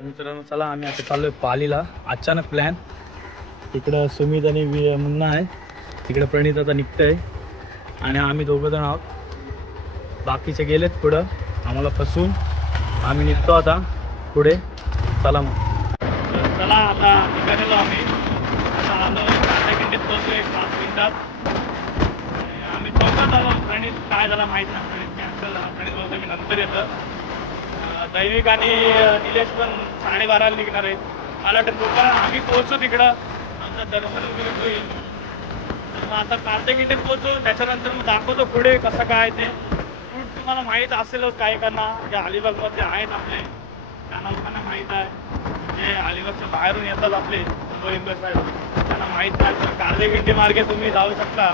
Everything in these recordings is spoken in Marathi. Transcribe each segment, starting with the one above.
मित्रांनो चला आम्ही आता चाललोय पालीला. अचानक प्लॅन. इकडं सुमित आणि मुन्ना आहे, तिकडे प्रणित आता निघतंय आणि आम्ही दोघं जण आहोत. बाकीचे गेलेत पुढं आम्हाला फसून. आम्ही निघतो आता पुढे. चला मग. चला आता निघालेलो आम्ही. आता आलो कांदाकिंडीत पोहोचलो 5 मिनिटात. आम्ही चौकात आलो. प्रणित काय झाला माहीत नाही. प्रणित कॅन्सल झाला. प्रणित बोलतो मी नंतर येतं. दैविक आणि निलेश पण 12:30ला निघणार आहेत. मला वाटतं दुपार आम्ही पोहोचू तिकडं. आमचं दर्शन वगैरे होईल. तर मग आता कांदाकिंडीत पोहोचू. त्याच्यानंतर मग दाखवतो पुढे कसं काय ते. तुम्हाला माहीत असेलच काही काहींना जे अलिबागमध्ये आहेत आपले त्यांना लोकांना माहीत आहे. जे अलिबागच्या बाहेरून येतात आपले मुंबई साईड त्यांना माहीत नाही. तर कांदाकिंडी मार्गे तुम्ही जाऊ शकता.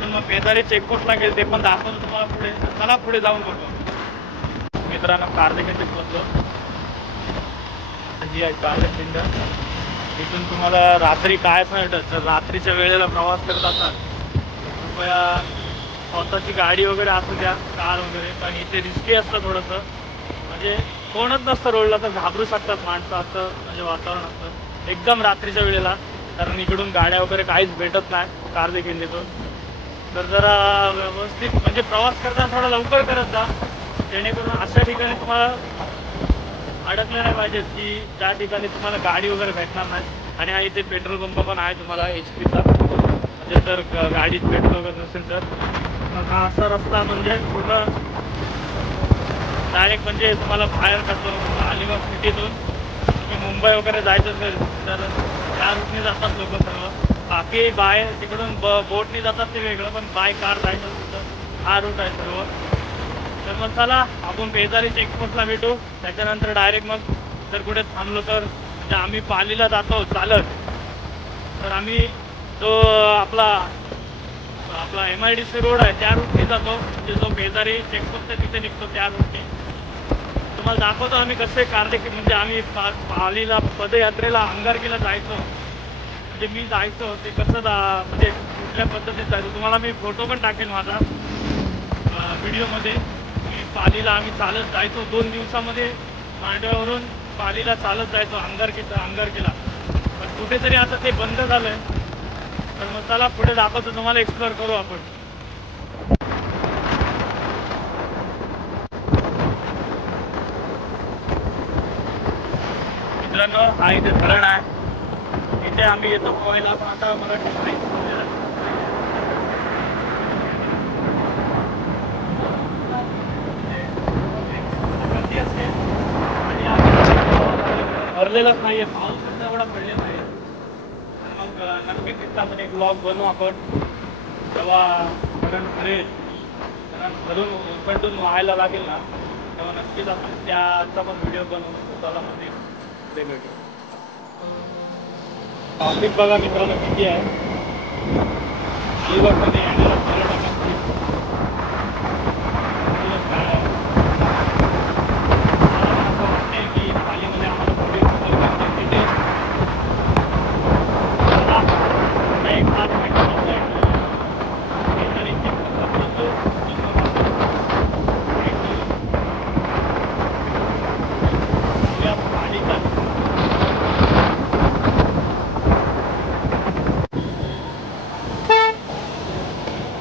तर मग पेदारी चेकपोस्टला गेले ते पण दाखवतो तुम्हाला पुढे. चला पुढे जाऊन बघू. मित्रांनो कांदाकिंडीत पोहोचलो. जी आहे कांदाकिंड. इथून तुम्हाला रात्री कायच नाही भेटत. जर रात्रीच्या वेळेला प्रवास करत असाल कृपया स्वतःची गाडी वगैरे असू द्या, कार वगैरे. पण इथे रिस्की असतं थोडंसं. म्हणजे कोणच नसतं रोडला तर घाबरू शकतात माणसं. असं म्हणजे वातावरण असतं एकदम रात्रीच्या वेळेला. कारण इकडून गाड्या वगैरे काहीच भेटत नाही कांदाकिंडीतून. तर जरा व्यवस्थित म्हणजे प्रवास करताना थोडा लवकर करत जा, जेणेकरून अशा ठिकाणी तुम्हाला अडकले नाही पाहिजेत की त्या ठिकाणी तुम्हाला गाडी वगैरे भेटणार नाही. आणि हा इथे पेट्रोल पंप पण आहे तुम्हाला HP चा. म्हणजे जर गाडीत पेट्रोल वगैरे नसेल तर मग हा असा रस्ता म्हणजे पूर्ण डायरेक्ट म्हणजे तुम्हाला बाहेर काढतो. अलिबाग सिटीतून तुम्ही मुंबई वगैरे जायचं असेल तर त्या रूटने जातात लोक सर्व. बाकी बाय तिकडून बोटने जातात ते वेगळं. पण बाय कार जायचं असेल तर हा रूट आहे सर्व. तर मग चला आपण पेदारी चेकपोस्टला भेटू. त्याच्यानंतर डायरेक्ट मग जर कुठे थांबलो तर म्हणजे आम्ही पालीला जातो चालत. तर आम्ही जो आपला MIDC रोड आहे त्या रूटने जातो. म्हणजे जो पेदारी चेकपोस्ट आहे तिथे निघतो त्या रूटने. तुम्हाला दाखवतो आम्ही कसे म्हणजे आम्ही पालीला पदयात्रेला अंगारकीला जायचो. म्हणजे मी जायचो ते कसं म्हणजे कुठल्या पद्धतीत जायचो तुम्हाला मी फोटो पण टाकेल माझा व्हिडिओमध्ये. पालीला आम्ही चालत जायचो 2 दिवसामध्ये. मांडव्यावरून पालीला चालत जायचो अंगारकीला. पण कुठेतरी आता ते बंद झालंय. तर मग चला पुढे दाखवतो तुम्हाला. एक्सप्लोअर करू आपण. मित्रांनो हा इथे धरण आहे. इथे आम्ही येतो पोहायला. पण आता मराठी माहिती भरलेलाच नाहीये. पाऊस पण एवढा पडलेला आहे. तर मग नक्कीच तिथं एक ब्लॉग बनवू आपण. जेव्हा धरण भरेल, धरण भरून उलटून व्हायला लागेल ना तेव्हा नक्कीच आपण त्याचा पण व्हिडिओ बनवू. चला मध्ये पुढे भेटू. ट्रॉफिक बघा मित्रांनो किती आहे. अलिबागमध्ये येणाऱ्या पर्यटकांची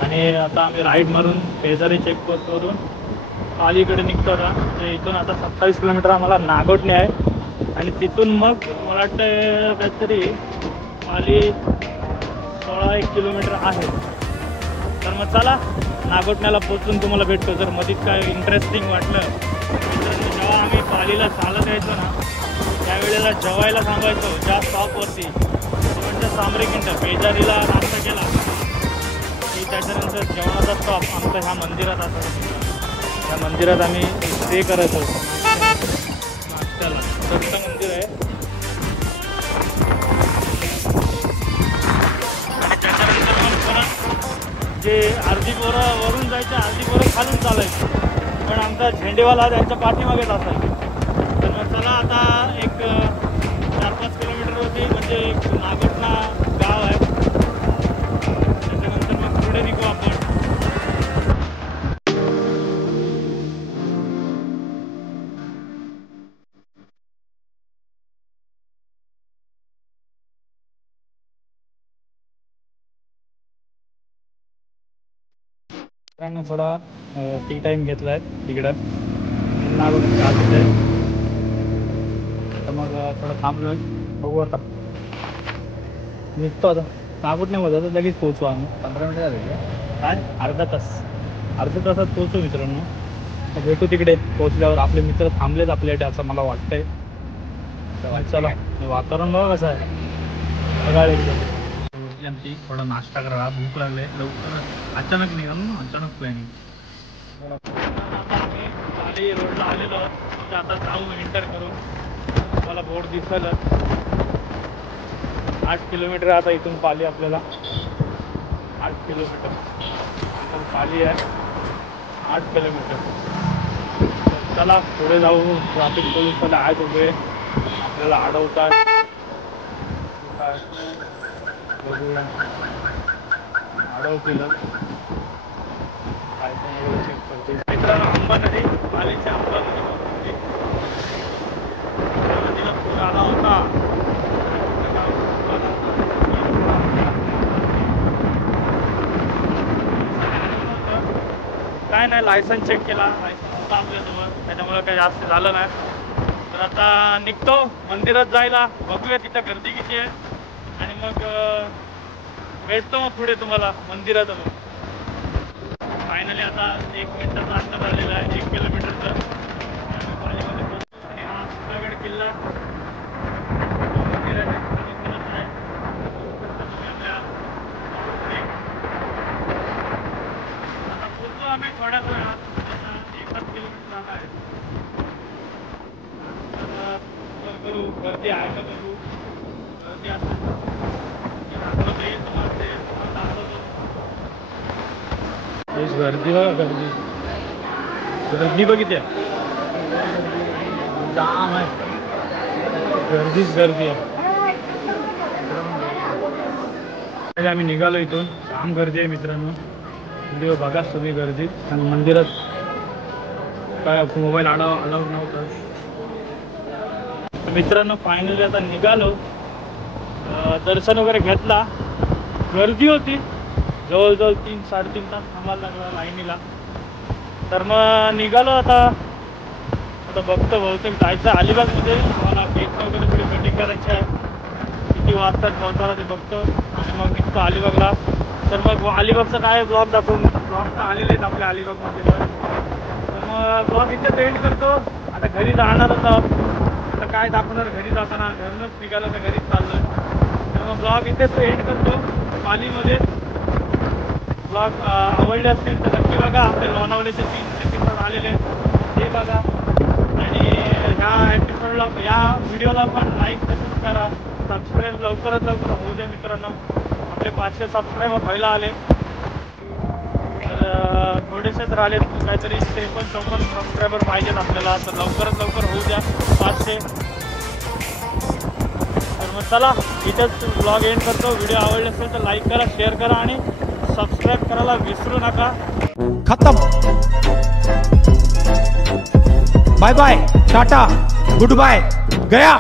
आणि आता आम्ही राईड मारून पेदारी चेकपोस्टवरून पालीकडे निघतो आता. म्हणजे इथून आता 27 किलोमीटर आम्हाला नागोठणे आहे. आणि तिथून मग मला वाटतं काहीतरी पाली 16-1 किलोमीटर आहे. तर मग चला नागोठण्याला पोचून तुम्हाला भेटतो. जर मधीच काय इंटरेस्टिंग वाटलं तर जेव्हा आम्ही पालीला चालत यायचो ना त्यावेळेला जेवायला थांबायचो ज्या स्टॉपवरती. म्हणजे सामरेकिंड पेदारीला नाश्ता केला की त्याच्यानंतर जेवणाचा स्टॉप आमचा ह्या मंदिरात असायचा. या मंदिरात आम्ही स्टे करायचो नाश्त्याला. दत्त मंदिर आहे. आणि त्याच्यानंतर मग परत जे अर्धी पोरं वरून जायचे अर्धी पोरं खालून चालायची. पण आमचा झेंडेवाला त्यांच्या पाठीमागेच असायचे. तर मग चला आता एक 4-5 किलोमीटरवरती म्हणजे नागोठणा गाव आहे. त्याच्यानंतर मग पुढे निघू आपण. मित्रांनो थोडा टी टाइम घेतलाय तिकडं चहा पितोय. तर मग थोडं थांबलोय, बघू आता निघतो आता. नागपूर नाही होत लगेच पोहोचू आम्ही. 15 मिनिटं झाले काय, अर्धा तासात पोहोचू मित्रांनो. भेटू तिकडे पोहोचल्यावर. आपले मित्र थांबलेत आपल्याकडे असं मला वाटतंय. चला, वातावरण बघा कसं आहे, बघायला एकदम आमची. थोडा नाश्ता करा, भूक लागले लवकर. अचानक निघालो ना, अचानक प्लॅनिंग. आम्ही रोडला आलेलो, आता जाऊ एंटर करून. मला बोर्ड दिसलं 8 किलोमीटर. आता इथून पाली आपल्याला 8 किलोमीटर इथून पाली आहे. 8 किलोमीटर. चला पुढे जाऊ. ट्रॅफिक पोलीस पण आहेत उभे, आपल्याला अडवतात. बघूया अडवतील काय पण वगैरे चेक करतील. मित्रांनो अंबा नदी, पालीच्या अंबा नदी नदीला पूर आला होता. काय नाही, लायसन्स चेक केला, लायसन्स होता आपल्याजवळ, त्याच्यामुळे काही जास्त झालं नाही. तर आता निघतो मंदिरात जायला. बघूया तिथं गर्दी किती आहे आणि मग भेटतो मग पुढे तुम्हाला मंदिरात. फायनली आता 1 मिनिटाचं अंतर झालेलं आहे, 1 किलोमीटरचं. आणि हा सुधागड किल्ला आम्ही थोड्याच वेळात 1 किलोमीटर जाणार आहे. करू गर्दी आहे का बघू. गर्दी असेल गर्दी बघा, गर्दी बघितल्या जाम आहे, गर्दीच गर्दी आहे. आम्ही निघालो इथून, जाम गर्दी आहे मित्रांनो. व्हिडिओ बघा तुम्ही गर्दी. आणि मंदिरात काय मोबाईल अलाउड नव्हतं. मित्रांनो फायनली आता निघालो. दर्शन वगैरे घेतला. गर्दी होती, जवळजवळ 3-3.5 तास थांबायला लागला लाईनीला. तर मग निघालो आता बघतो बहुतेक जायचं अलिबागमध्ये. मला केक वगैरे थोडी कटिंग करायची आहे. किती वाजतात पोहोचायला ते बघतो आणि मग निघतो अलिबागला. तर मग अलिबागचं काय ब्लॉग दाखवून, ब्लॉग तर आलेले आहेत आपल्या अलिबागमध्ये. तर मग ब्लॉग इथेच एंड करतो. आता घरी जाणारच आहोत. आता काय दाखवणार घरी जाताना, घरूनच निघालं तर घरीच चाललं. तर मग ब्लॉग इथेच एंड करतो पालीमध्ये. ब्लॉग आवडले असतील तर नक्की बघा. आपले लोणावळ्याचे 3 एपिसोड आलेले ते बघा. आणि ह्या एपिसोडला, या व्हिडिओला पण लाईक तसंच करा. सबस्क्राईब लवकरात लवकर होऊ द्या मित्रांनो. आपले 500 सबस्क्राईबर व्हायला आले. तर थोडेसेच राहिले, काहीतरी 53-54 सबस्क्रायबर पाहिजेत आपल्याला. तर लवकरात लवकर होऊ द्या 500. तर मग चला इथेच ब्लॉग एंड करतो. व्हिडिओ आवडले असेल तर लाईक करा, शेअर करा आणि सबस्क्राईब करायला विसरू नका. खत्म. Bye bye, tata, good, गया.